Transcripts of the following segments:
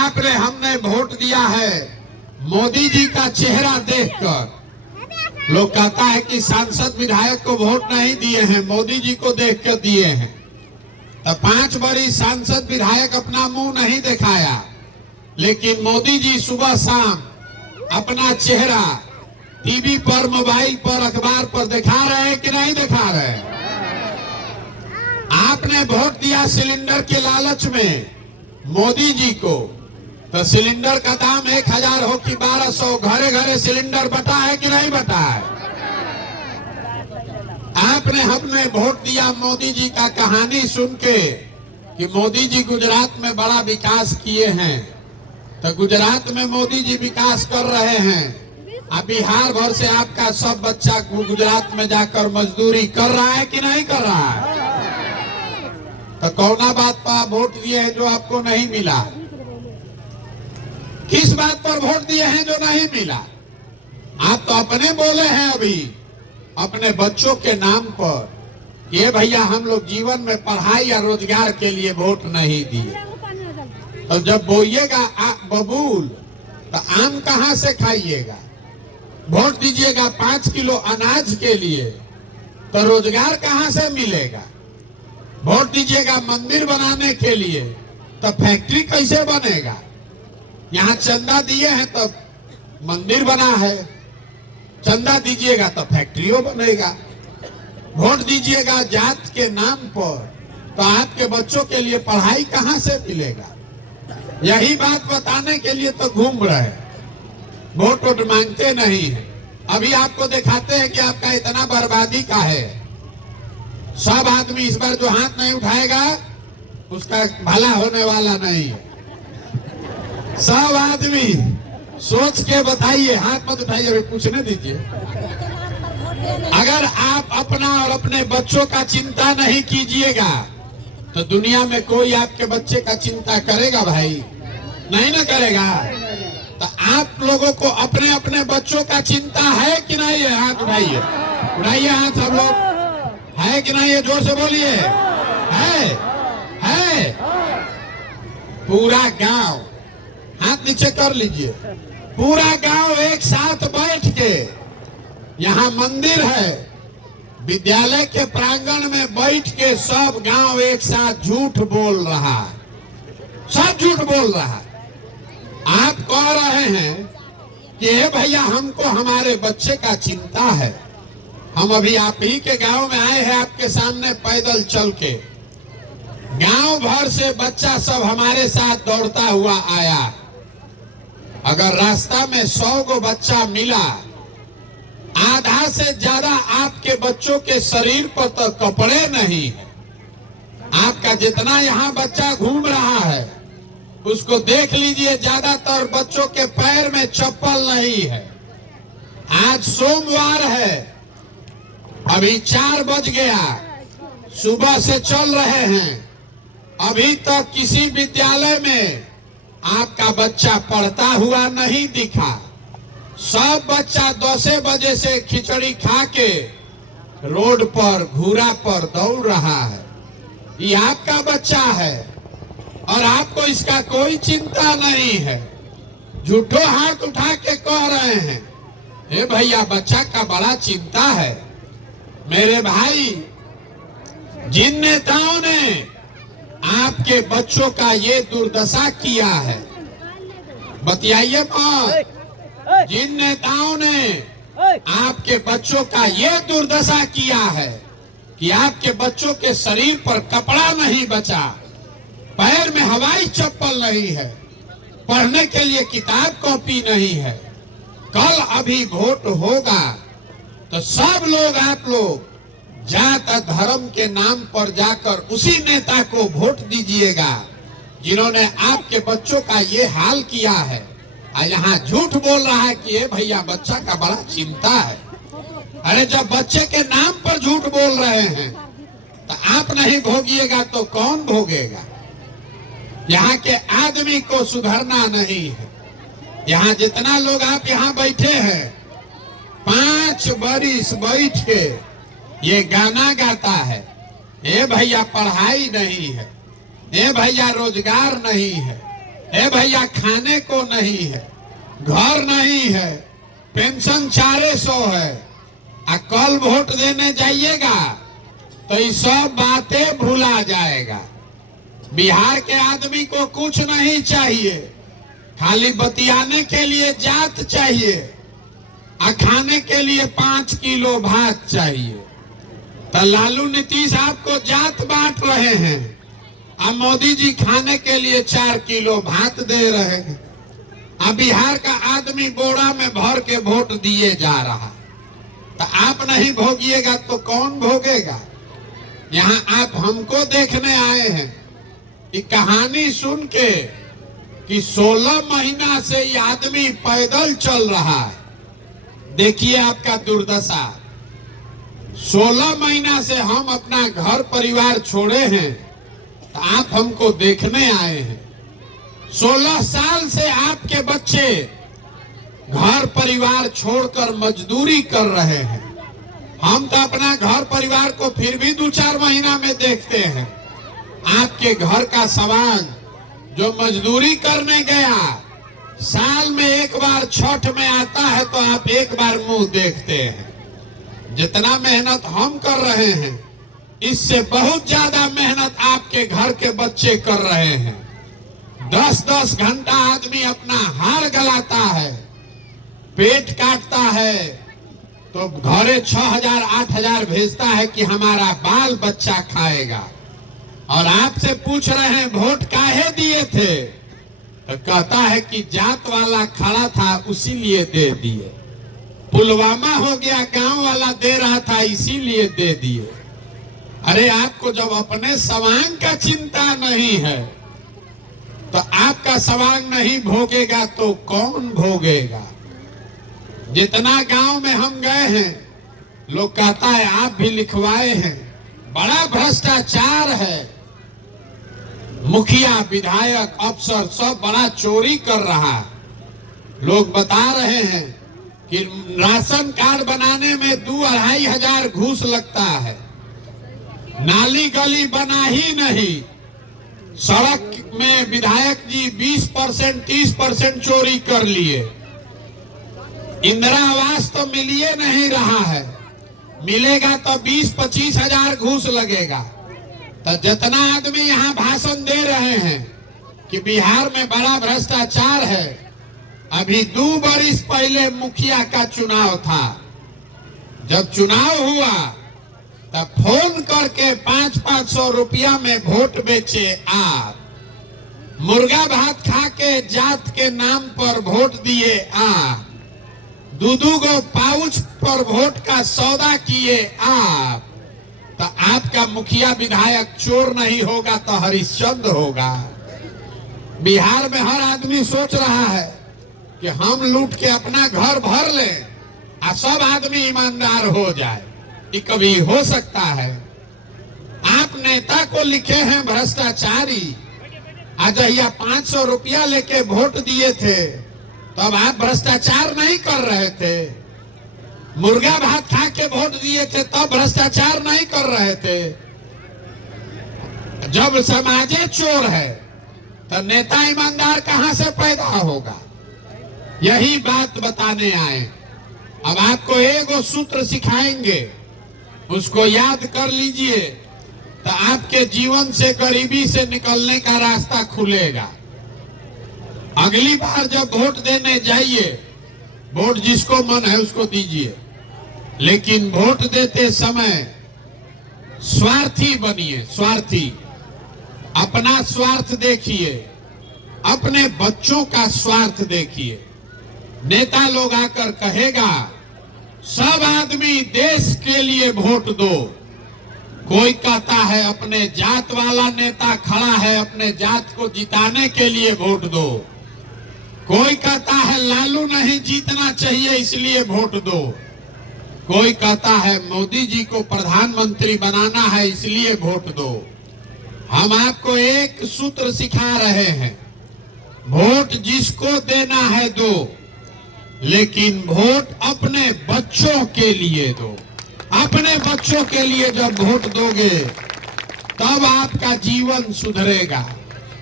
आपने हमने वोट दिया है मोदी जी का चेहरा देखकर। लोग कहता है कि सांसद विधायक को वोट नहीं दिए हैं, मोदी जी को देख कर दिए हैं। तो 5 बरी सांसद विधायक अपना मुंह नहीं दिखाया, लेकिन मोदी जी सुबह शाम अपना चेहरा टीवी पर, मोबाइल पर, अखबार पर दिखा रहे हैं कि नहीं दिखा रहे हैं। आपने वोट दिया सिलेंडर के लालच में मोदी जी को, तो सिलेंडर का दाम 1000 हो कि 1200, घरे घरे सिलेंडर बटा है कि नहीं बटा है। आपने हमने वोट दिया मोदी जी का कहानी सुन के कि मोदी जी गुजरात में बड़ा विकास किए हैं, तो गुजरात में मोदी जी विकास कर रहे हैं। अब बिहार भर से आपका सब बच्चा गुजरात में जाकर मजदूरी कर रहा है कि नहीं कर रहा है। तो कौना बात पर वोट दिए हैं जो आपको नहीं मिला? किस बात पर वोट दिए हैं जो नहीं मिला? आप तो अपने बोले हैं अभी अपने बच्चों के नाम पर, ये भैया हम लोग जीवन में पढ़ाई या रोजगार के लिए वोट नहीं दिए। तो जब बोइएगा बबूल तो आम कहां से खाइएगा? वोट दीजिएगा 5 किलो अनाज के लिए, तो रोजगार कहां से मिलेगा? वोट दीजिएगा मंदिर बनाने के लिए, तो फैक्ट्री कैसे बनेगा? यहाँ चंदा दिए हैं तो मंदिर बना है, चंदा दीजिएगा तो फैक्ट्रियों बनेगा। वोट दीजिएगा जात के नाम पर, तो आपके बच्चों के लिए पढ़ाई कहां से मिलेगा? यही बात बताने के लिए तो घूम रहे हैं, वोट वोट मांगते नहीं है। अभी आपको दिखाते हैं कि आपका इतना बर्बादी का है। सब आदमी इस बार जो हाथ नहीं उठाएगा उसका भला होने वाला नहीं है। सब आदमी सोच के बताइए, हाथ मत उठाइए, अभी पूछने दीजिए। अगर आप अपना और अपने बच्चों का चिंता नहीं कीजिएगा तो दुनिया में कोई आपके बच्चे का चिंता करेगा भाई? नहीं ना करेगा। तो आप लोगों को अपने अपने बच्चों का चिंता है कि नहीं है? हाथ उठाइए, उठाइए हाथ सब लोग, है कि नहीं है? जोर से बोलिए। है पूरा गांव, हाथ नीचे कर लीजिए। पूरा गांव एक साथ बैठ के, यहाँ मंदिर है, विद्यालय के प्रांगण में बैठ के सब गांव एक साथ झूठ बोल रहा है, सब झूठ बोल रहा है। आप कह रहे हैं कि हे भैया हमको हमारे बच्चे का चिंता है। हम अभी आप ही के गांव में आए हैं, आपके सामने पैदल चल के। गांव भर से बच्चा सब हमारे साथ दौड़ता हुआ आया। अगर रास्ता में 100 गो बच्चा मिला, आधा से ज्यादा आपके बच्चों के शरीर पर तो कपड़े नहीं है। आपका जितना यहाँ बच्चा घूम रहा है उसको देख लीजिए, ज्यादातर बच्चों के पैर में चप्पल नहीं है। आज सोमवार है, अभी 4 बज गया, सुबह से चल रहे हैं, अभी तक किसी विद्यालय में आपका बच्चा पढ़ता हुआ नहीं दिखा। सब बच्चा 10 बजे से खिचड़ी खा के रोड पर, घूरा पर दौड़ रहा है। ये आपका बच्चा है और आपको इसका कोई चिंता नहीं है। झूठो हाथ उठा के कह रहे हैं हे भैया बच्चा का बड़ा चिंता है। मेरे भाई, जिन नेताओं ने आपके बच्चों का ये दुर्दशा किया है, बतियाइए मत, जिन नेताओं ने आपके बच्चों का ये दुर्दशा किया है कि आपके बच्चों के शरीर पर कपड़ा नहीं बचा, पैर में हवाई चप्पल नहीं है, पढ़ने के लिए किताब कॉपी नहीं है। कल अभी वोट होगा तो सब लोग, आप लोग जात धर्म के नाम पर जाकर उसी नेता को वोट दीजिएगा जिन्होंने आपके बच्चों का ये हाल किया है। और यहाँ झूठ बोल रहा है कि ये भैया बच्चा का बड़ा चिंता है। अरे जब बच्चे के नाम पर झूठ बोल रहे हैं तो आप नहीं भोगिएगा तो कौन भोगेगा? यहाँ के आदमी को सुधरना नहीं है। यहाँ जितना लोग आप यहाँ बैठे हैं, 5 बरिस बैठ के ये गाना गाता है, ए भैया पढ़ाई नहीं है, ए भैया रोजगार नहीं है, ए भैया खाने को नहीं है, घर नहीं है, पेंशन 400 है, आ कल वोट देने जाइएगा तो ये सब बातें भूला जाएगा। बिहार के आदमी को कुछ नहीं चाहिए, खाली बतियाने के लिए जात चाहिए, आ खाने के लिए 5 किलो भात चाहिए। तो लालू नीतीश आपको जात बांट रहे हैं, अब मोदी जी खाने के लिए 4 किलो भात दे रहे हैं। अब बिहार का आदमी बोरा में भर के वोट दिए जा रहा। तो आप नहीं भोगिएगा तो कौन भोगेगा? यहाँ आप हमको देखने आए हैं कि कहानी सुन के कि 16 महीना से ये आदमी पैदल चल रहा है। देखिए आपका दुर्दशा। 16 महीना से हम अपना घर परिवार छोड़े हैं, तो आप हमको देखने आए हैं। 16 साल से आपके बच्चे घर परिवार छोड़कर मजदूरी कर रहे हैं। हम तो अपना घर परिवार को फिर भी 2-4 महीना में देखते हैं। आपके घर का सवांग जो मजदूरी करने गया, साल में एक बार छठ में आता है तो आप एक बार मुंह देखते हैं। जितना मेहनत हम कर रहे हैं, इससे बहुत ज्यादा मेहनत आपके घर के बच्चे कर रहे हैं। 10-10 घंटा आदमी अपना हाड़ गलाता है, पेट काटता है, तो घरे 6,000-8,000 भेजता है कि हमारा बाल बच्चा खाएगा। और आपसे पूछ रहे हैं वोट काहे दिए थे, तो कहता है कि जात वाला खड़ा था उसीलिए दे दिए। पुलवामा हो गया, गांव वाला दे रहा था इसीलिए दे दिए। अरे आपको जब अपने सवांग का चिंता नहीं है तो आपका सवांग नहीं भोगेगा तो कौन भोगेगा? जितना गांव में हम गए हैं, लोग कहता है आप भी लिखवाए हैं, बड़ा भ्रष्टाचार है, मुखिया विधायक अफसर सब बड़ा चोरी कर रहा है। लोग बता रहे हैं कि राशन कार्ड बनाने में 2-2.5 हजार घूस लगता है, नाली गली बना ही नहीं, सड़क में विधायक जी 20% 30% चोरी कर लिए, इंदिरा आवास तो मिलिए नहीं रहा है, मिलेगा तो 20-25 हजार घूस लगेगा। तो जितना आदमी यहाँ भाषण दे रहे हैं कि बिहार में बड़ा भ्रष्टाचार है, अभी 2 बरिस पहले मुखिया का चुनाव था, जब चुनाव हुआ तब फोन करके 500-500 रुपया में वोट बेचे आप, मुर्गा भात खा के जात के नाम पर वोट दिए आप, 2-2 गो पाउच पर वोट का सौदा किए आप। तो आपका मुखिया विधायक चोर नहीं होगा तो हरिश्चंद्र होगा। बिहार में हर आदमी सोच रहा है कि हम लूट के अपना घर भर लें और सब आदमी ईमानदार हो जाए। ये कभी हो सकता है? आप नेता को लिखे हैं भ्रष्टाचारी, आज या 500 रुपया लेके वोट दिए थे तब आप भ्रष्टाचार नहीं कर रहे थे, मुर्गा भात खा के वोट दिए थे तब भ्रष्टाचार नहीं कर रहे थे। जब समाजे चोर है तो नेता ईमानदार कहां से पैदा होगा? यही बात बताने आए। अब आपको एगो सूत्र सिखाएंगे, उसको याद कर लीजिए तो आपके जीवन से गरीबी से निकलने का रास्ता खुलेगा। अगली बार जब वोट देने जाइए, वोट जिसको मन है उसको दीजिए, लेकिन वोट देते समय स्वार्थी बनिए। स्वार्थी, अपना स्वार्थ देखिए, अपने बच्चों का स्वार्थ देखिए। नेता लोग आकर कहेगा सब आदमी देश के लिए वोट दो, कोई कहता है अपने जात वाला नेता खड़ा है अपने जात को जिताने के लिए वोट दो, कोई कहता है लालू नहीं जीतना चाहिए इसलिए वोट दो, कोई कहता है मोदी जी को प्रधानमंत्री बनाना है इसलिए वोट दो। हम आपको एक सूत्र सिखा रहे हैं, वोट जिसको देना है दो, लेकिन वोट अपने बच्चों के लिए दो। अपने बच्चों के लिए जब वोट दोगे तब आपका जीवन सुधरेगा।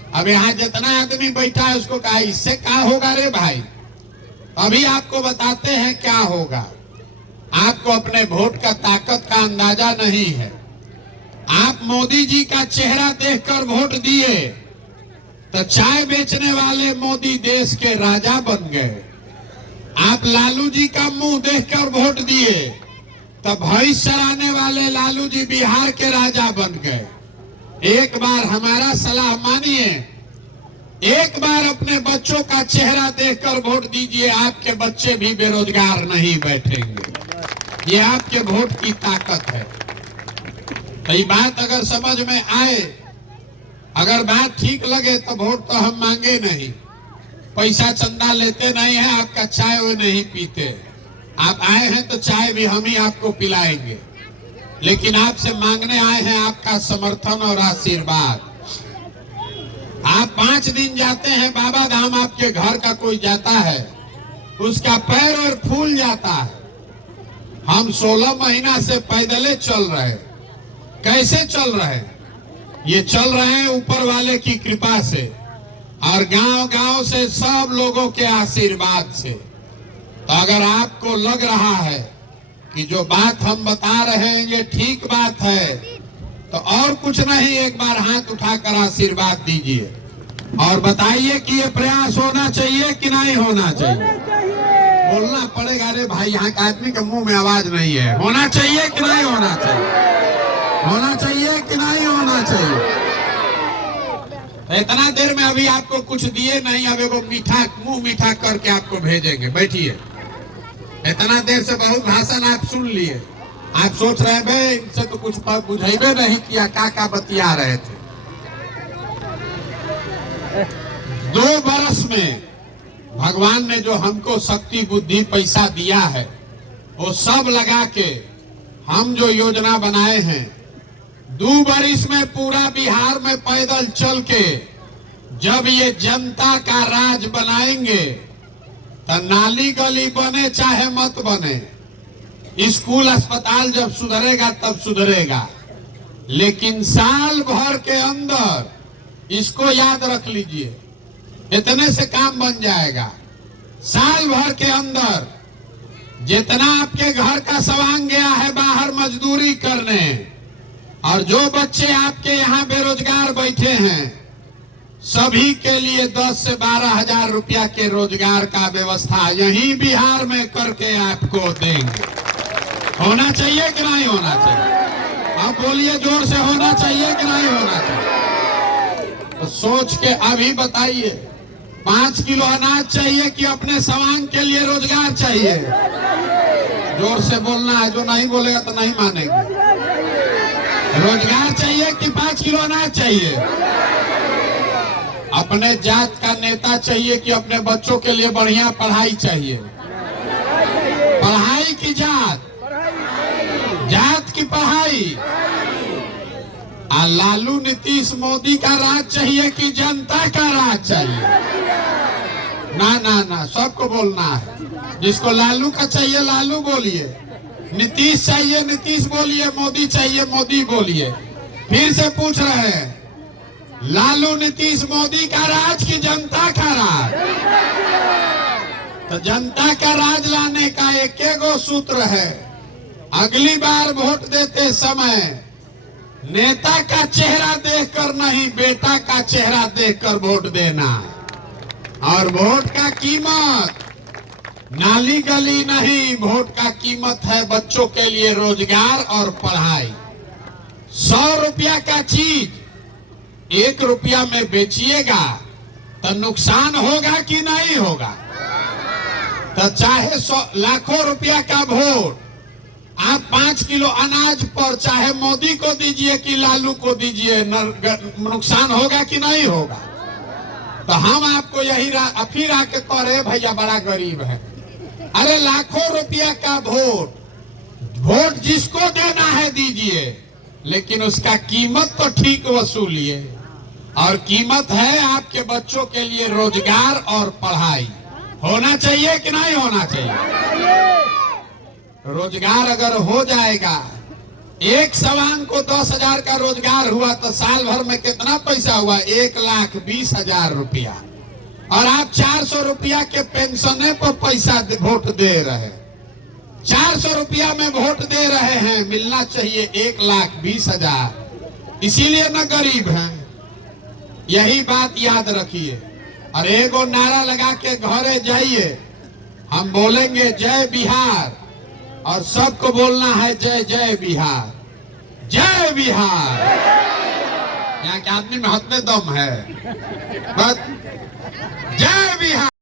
अब यहाँ जितना आदमी बैठा है उसको कहा इससे क्या होगा रे भाई। अभी आपको बताते हैं क्या होगा। आपको अपने वोट का ताकत का अंदाजा नहीं है। आप मोदी जी का चेहरा देखकर वोट दिए तो चाय बेचने वाले मोदी देश के राजा बन गए। आप लालू जी का मुंह देखकर वोट दिए तो भैंस चराने वाले लालू जी बिहार के राजा बन गए। एक बार हमारा सलाह मानिए, एक बार अपने बच्चों का चेहरा देखकर वोट दीजिए। आपके बच्चे भी बेरोजगार नहीं बैठेंगे। ये आपके वोट की ताकत है। तो ये बात अगर समझ में आए, अगर बात ठीक लगे तो वोट तो हम मांगे नहीं, पैसा चंदा लेते नहीं है, आपका चाय वो नहीं पीते। आप आए हैं तो चाय भी हम ही आपको पिलाएंगे, लेकिन आपसे मांगने आए हैं आपका समर्थन और आशीर्वाद। आप 5 दिन जाते हैं बाबा धाम, आपके घर का कोई जाता है उसका पैर और फूल जाता है। हम 16 महीना से पैदले चल रहे। कैसे चल रहे? ये चल रहे हैं ऊपर वाले की कृपा से और गांव-गांव से सब लोगों के आशीर्वाद से। तो अगर आपको लग रहा है कि जो बात हम बता रहे हैं ये ठीक बात है, तो और कुछ नहीं, एक बार हाथ उठाकर आशीर्वाद दीजिए और बताइए कि ये प्रयास होना चाहिए कि नहीं होना चाहिए। बोलना पड़ेगा रे भाई, यहाँ के आदमी के मुंह में आवाज नहीं है। होना चाहिए कि नहीं होना चाहिए? होना चाहिए कि नहीं होना चाहिए? इतना देर में अभी आपको कुछ दिए नहीं, अब एगो मीठा मुंह मीठा करके आपको भेजेंगे। बैठिए। इतना देर से बहुत भाषण आप सुन लिए। आप सोच रहे हैं इनसे तो कुछ बुझेबे नहीं किया, का बतिया रहे थे। 2 बरस में भगवान ने जो हमको शक्ति बुद्धि पैसा दिया है वो सब लगा के हम जो योजना बनाए हैं, 2 बरस में पूरा बिहार में पैदल चल के जब ये जनता का राज बनाएंगे तो नाली गली बने चाहे मत बने, स्कूल अस्पताल जब सुधरेगा तब सुधरेगा, लेकिन साल भर के अंदर इसको याद रख लीजिए, इतने से काम बन जाएगा। साल भर के अंदर जितना आपके घर का सवांग गया है बाहर मजदूरी करने, और जो बच्चे आपके यहाँ बेरोजगार बैठे हैं, सभी के लिए 10 से 12 हजार रुपया के रोजगार का व्यवस्था यहीं बिहार में करके आपको देंगे। होना चाहिए कि नहीं होना चाहिए? आप बोलिए जोर से, होना चाहिए कि नहीं होना चाहिए? तो सोच के अभी बताइए, 5 किलो अनाज चाहिए कि अपने सवांग के लिए रोजगार चाहिए? जोर से बोलना है, जो नहीं बोलेगा तो नहीं मानेंगे। रोजगार चाहिए कि 5 किलो अनाज चाहिए? अपने जात का नेता चाहिए कि अपने बच्चों के लिए बढ़िया पढ़ाई चाहिए? पढ़ाई की जात, जात की पढ़ाई। लालू नीतीश मोदी का राज चाहिए कि जनता का राज चाहिए? ना ना ना, सबको बोलना है। जिसको लालू का चाहिए लालू बोलिए, नीतीश चाहिए नीतीश बोलिए, मोदी चाहिए मोदी बोलिए। फिर से पूछ रहे हैं, लालू नीतीश मोदी का राज की जनता का राज? तो जनता का राज लाने का एक गो सूत्र है, अगली बार वोट देते समय नेता का चेहरा देखकर नहीं, बेटा का चेहरा देखकर वोट देना। और वोट का कीमत नाली गली नहीं, वोट का कीमत है बच्चों के लिए रोजगार और पढ़ाई। 100 रुपया का चीज 1 रुपया में बेचिएगा तो नुकसान होगा कि नहीं होगा? तो चाहे 100 लाखों रुपया का वोट आप 5 किलो अनाज पर चाहे मोदी को दीजिए कि लालू को दीजिए, नुकसान होगा कि नहीं होगा? तो हम आपको यही फिर आके कह रहे भैया बड़ा गरीब है। अरे लाखों रुपया का वोट जिसको देना है दीजिए, लेकिन उसका कीमत तो ठीक वसूलिए। और कीमत है आपके बच्चों के लिए रोजगार और पढ़ाई। होना चाहिए कि नहीं होना चाहिए? रोजगार अगर हो जाएगा एक सवान को 10,000 का रोजगार हुआ तो साल भर में कितना पैसा हुआ? 1,20,000 रुपया। और आप 400 रुपया के पेंशने पर पैसा वोट दे रहे, 400 रुपया में वोट दे रहे हैं। मिलना चाहिए 1,20,000। इसीलिए न गरीब हैं। यही बात याद रखिए। और एगो नारा लगा के घरे जाइए, हम बोलेंगे जय बिहार, और सबको बोलना है जय जय बिहार, जय बिहार। यहाँ के आदमी में हाथ में दम है, बस जय बिहार।